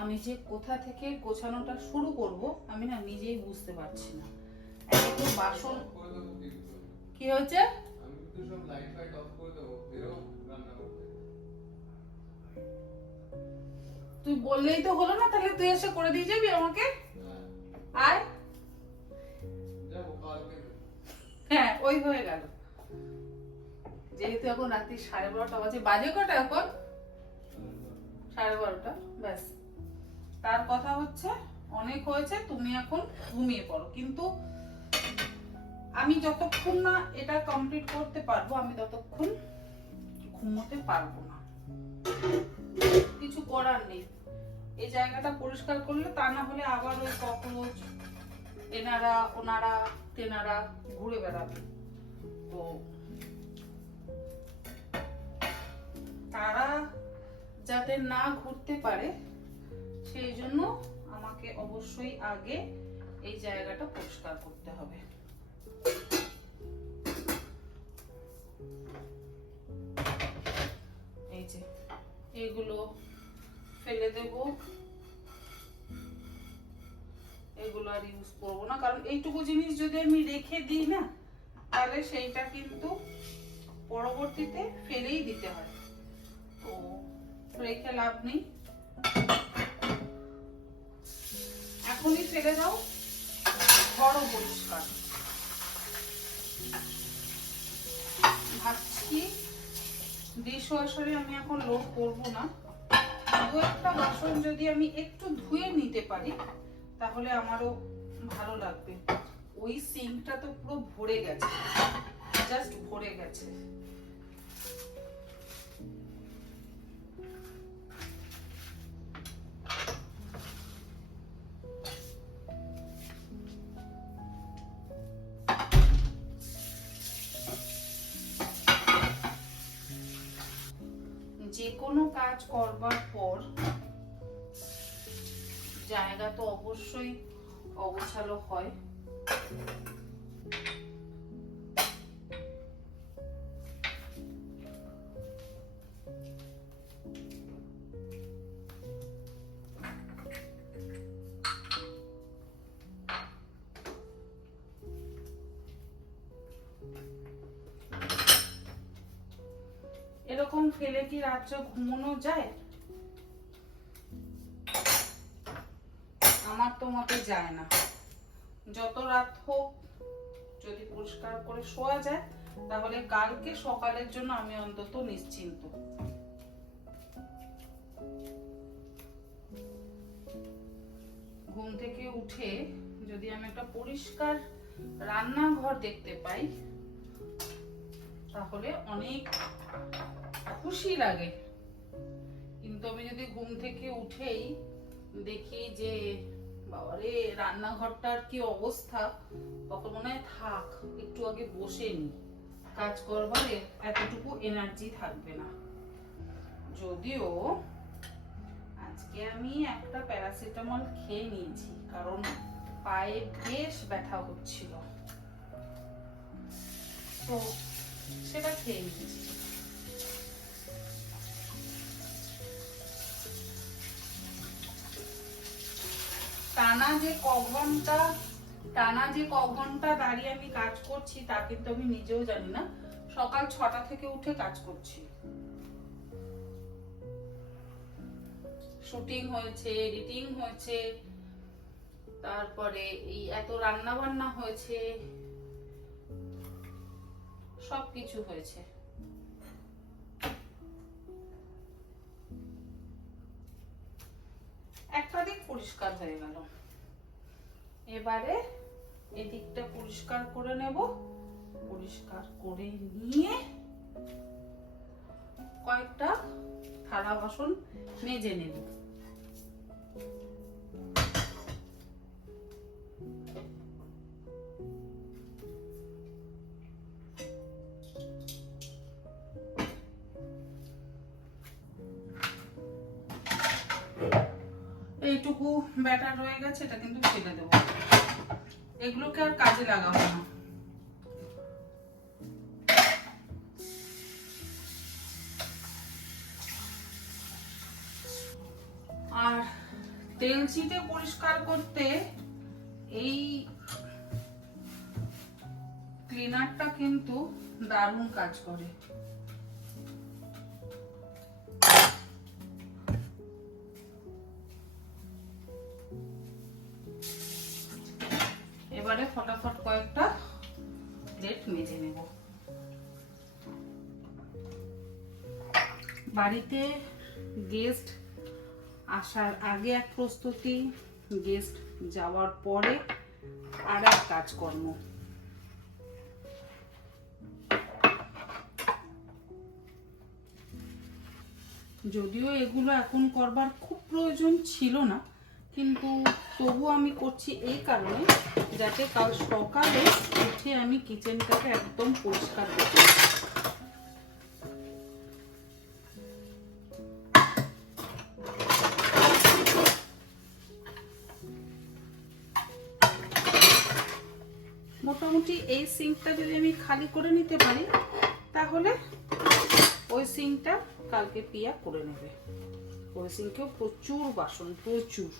আমি যে কোথা থেকে গোছানোটা শুরু করব আমি না নিজেই বুঝতে পারছি না। একটু বাসন কি হয়েছে? আমি কিন্তু সব লাইট ফাইট অফ করে দেবো, বেরো রান্না করতে। তুই বললেই তো হলো না, তাহলে তুই এসে করে দিয়ে যাবি আমাকে। আয়। যাবো কালকে। হ্যাঁ, ওই হয়ে গেল। যেহেতু এখন রাত্রি 12:30 বাজে, বাজে কটা এখন? 12:30। ব্যাস, তার কথা হচ্ছে অনেক হয়েছে, তুমি এখন ঘুমিয়ে পড়ো। কিন্তু আমি যতক্ষণ না এটা কমপ্লিট করতে পারবো আমি ততক্ষণ ঘুমোতে পারবো না। কিছু করার নেই, এই জায়গাটা পরিষ্কার করলে, তা না হলে আবার ওই ককরোচ এনারা ওনারা তেনারা ঘুরে বেড়াবে। তো তারা যাতে না ঘুরতে পারে সেই জন্য আমাকে অবশ্যই আগে এই জায়গাটা পরিষ্কার করতে হবে। এই যে এগুলো ফেলে দেব, এগুলো আর ইউজ করবো না, কারণ এইটুকু জিনিস যদি আমি রেখে দিই না তাহলে সেইটা কিন্তু পরবর্তীতে ফেলেই দিতে হয়, তো রেখে লাভ নেই। এখনই ফেলে দাও, ঘরও পরিষ্কার। ভাবছি ডিশওয়াশারে আমি এখন লোড করবো না, দু একটা বাসন যদি আমি একটু ধুয়ে নিতে পারি তাহলে আমারও ভালো লাগবে। ওই সিঙ্কটা তো পুরো ভরে গেছে, জাস্ট ভরে গেছে। যে কোনো কাজ করবার পর জায়গা তো অবশ্যই অগোছালো হয়। এরকম ফেলে কি রাত্রে ঘুমানো যায়? আমার তো মতে যায় না। যত রাত হোক যদি পরিষ্কার করে শোয়া যায় তাহলে কালকে সকালের জন্য আমি অন্তত নিশ্চিন্ত। ঘুম থেকে উঠে যদি আমি একটা পরিষ্কার রান্নাঘর দেখতে পাই তাহলে অনেক খুশি লাগে। কিন্তু আমি যদি ঘুম থেকে উঠেই দেখি যে বাবারে রান্নাঘরটার কি অবস্থা, তখন মনে হয় থাক একটু আগে বসে নি, কাজ করবার এতটুকু এনার্জি থাকবে না। যদিও আজকে আমি একটা প্যারাসিটামল খেয়ে নিয়েছি, কারণ পায়ে বেশ ব্যথা হচ্ছিল, তো সেটা খেয়ে নিয়েছি। টানা যে ক ঘন্টা দাঁড়িয়ে আমি কাজ করছি তা কিন্তু আমি নিজেও জানি না। সকাল 6টা থেকে উঠে কাজ করছি, শুটিং হয়েছে, এডিটিং হয়েছে, তারপরে এই এত রান্না বান্না হয়েছে, সবকিছু হয়েছে। একটা দিক পরিষ্কার হয়ে গেল, এবারে এদিকটা পরিষ্কার করে নেব। পরিষ্কার করে নিয়ে কয়েকটা থালা বাসন মেজে নেব। এইটুকু ব্যাটার রয়ে গেছে, এটা কিন্তু ফেলে দেবো, এগুলোকে আর কাজে লাগাবো না। আর তেল চিটে পরিষ্কার করতে এই ক্লিনারটা কিন্তু দারুণ কাজ করে। এবারে ফটাফট কয়েকটা প্লেট মেজে নেব। বাড়িতে গেস্ট আসার আগে এক প্রস্তুতি, গেস্ট যাওয়ার পরে আর এক কাজকর্ম। যদিও এগুলো এখন করবার খুব প্রয়োজন ছিল না, কিন্তু তবু আমি করছি এই কারণে যাতে কাল সকালে উঠে আমি কিচেনটাকে একদম পরিষ্কার করতে পারি। মোটামুটি এই সিঙ্কটা যদি আমি খালি করে নিতে পারি তাহলে ওই সিঙ্কটা কালকে পিয়া করে নেবে। ওই সিঙ্কেও প্রচুর বাসন, প্রচুর।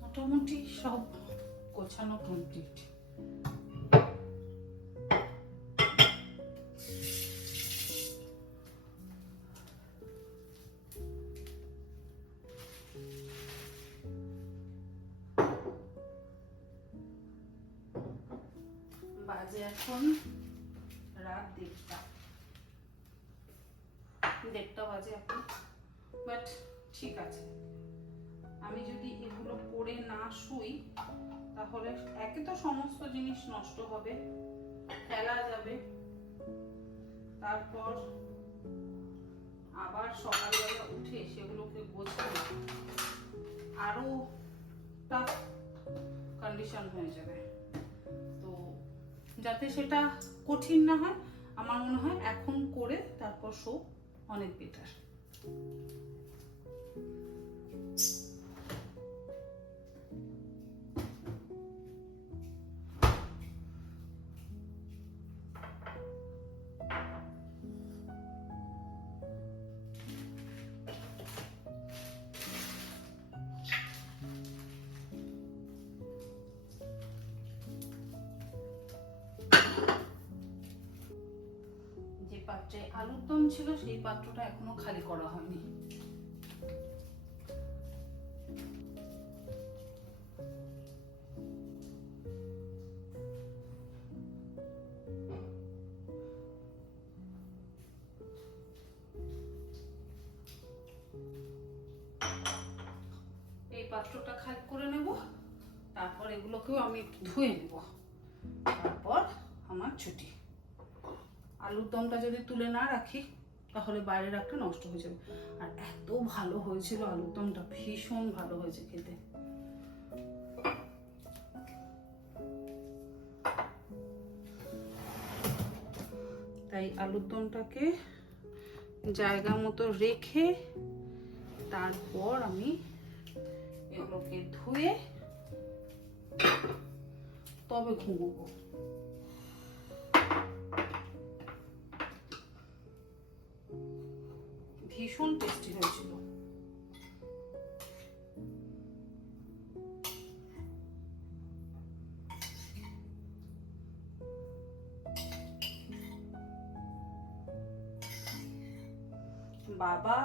মোটামুটি সব গোছানো কমপ্লিট। বাজে এখন রাত 1:30 বাজে এখন। বাট ঠিক আছে, আমি যদি এগুলো করে না শুই তাহলে একে তো সমস্ত জিনিস নষ্ট হবে, ফেলা যাবে, তারপর আবার সকালবেলা উঠে সেগুলোকে গোছানো আরো টাফ কন্ডিশন হয়ে যাবে। তো যাতে সেটা কঠিন না হয়, আমার মনে হয় এখন করে তারপর শো অনেক বেটার। পাত্রে আলুর দম ছিল সেই পাত্রটা এখনো খালি করা হয়নি। এই পাত্রটা খালি করে নেব, তারপর এগুলোকেও আমি একটু ধুয়ে নেব, তারপর আমার ছুটি। আলুর দমটা যদি তুলে না রাখি তাহলে বাইরে রাখতে নষ্ট হয়ে যাবে। আর এত ভালো হয়েছিল আলুর দমটা, ভীষণ ভালো হয়েছে খেতে। তাই আলুর দমটাকে জায়গা মতো রেখে তারপর আমি এগুলোকে ধুয়ে তবে ঘুমোবো। ভীষণ টেস্টি হয়েছিল। বাবা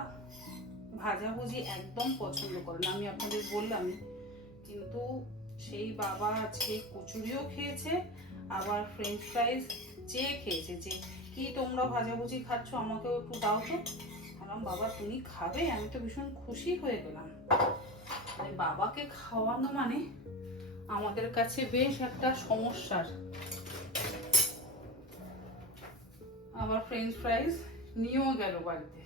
ভাজাভুজি একদম পছন্দ করে না, আমি আপনাদের বললামই, কিন্তু সেই বাবা আজকে কচুরিও খেয়েছে, আবার ফ্রেঞ্চ ফ্রাইজ চেয়ে খেয়েছে যে কি তোমরা ভাজাভুজি খাচ্ছ, আমাকেও একটু দাও তো। বাবা তুমি খাবে? আমি তো ভীষণ খুশি হয়ে গেলাম। বাবাকে খাওয়ানো মানে আমাদের কাছে বেশ একটা সমস্যার। আবার ফ্রেঞ্চ ফ্রাইজ নিয়েও গেল বাড়িতে।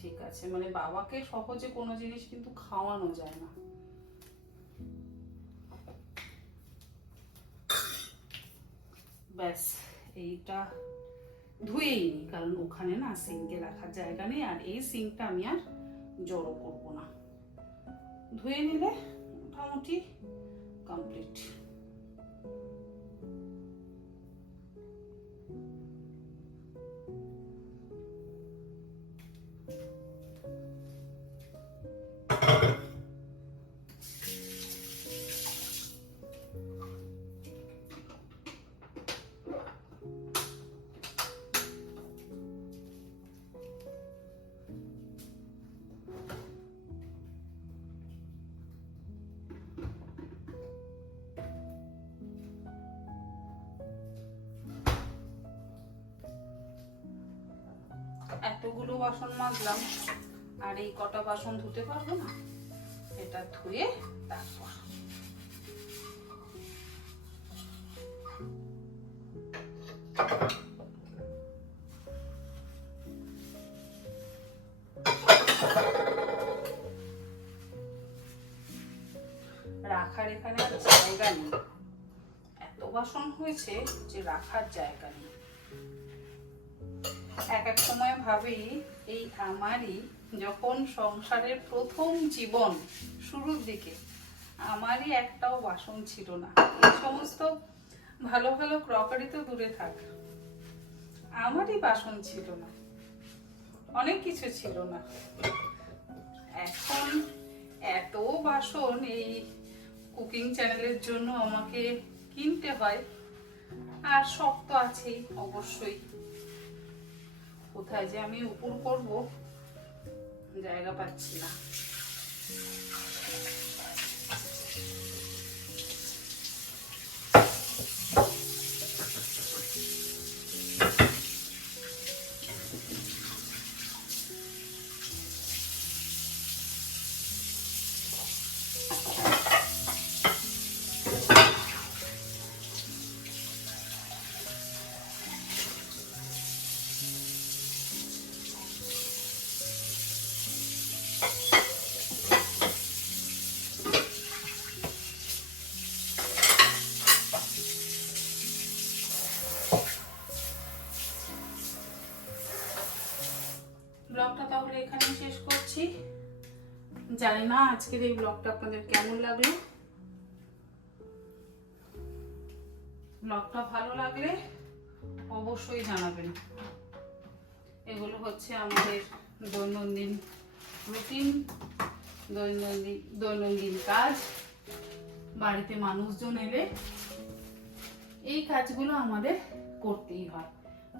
ঠিক আছে, মানে বাবাকে সহজে কোনো জিনিস কিন্তু খাওয়ানো যায় না। ব্যাস, এইটা ধুয়েই নি, কারণ ওখানে না সিঙ্কে রাখার জায়গা নেই, আর এই সিঙ্কটা আমি আর জড়ো করব না। ধুয়ে নিলে মোটামুটি কমপ্লিট। এতগুলো বাসন মাজলাম, আর এই কটা বাসন ধুতে পারবো না। এটা ধুয়ে তারপর রাখার এখানে আর জায়গা নেই, এত বাসন হয়েছে যে রাখার জায়গা নেই। এক এক সময় ভাবি এই আমারই যখন সংসারের প্রথম জীবন শুরুর দিকে আমারই একটাও বাসন ছিল না। এই সমস্ত ভালো ভালো ক্রকারি তো দূরে থাক, আমারই বাসন ছিল না, অনেক কিছু ছিল না। এখন এত বাসন এই কুকিং চ্যানেলের জন্য আমাকে কিনতে হয়, আর শখ তো আছেই অবশ্যই। কোথায় যে আমি উপর করব জায়গা পাচ্ছি না। ব্লগটা তাহলে এখানে শেষ করছি। জানি না আজকের এই ব্লগটা আপনাদের কেমন লাগলো। ব্লগটা ভালো লাগলে অবশ্যই জানাবেন। এগুলো হচ্ছে আমাদের দৈনন্দিন রুটিন, দৈনন্দিন কাজ। বাড়িতে মানুষজন এলে এই কাজগুলো আমাদের করতেই হয়,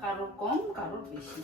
কারোর কম কারোর বেশি।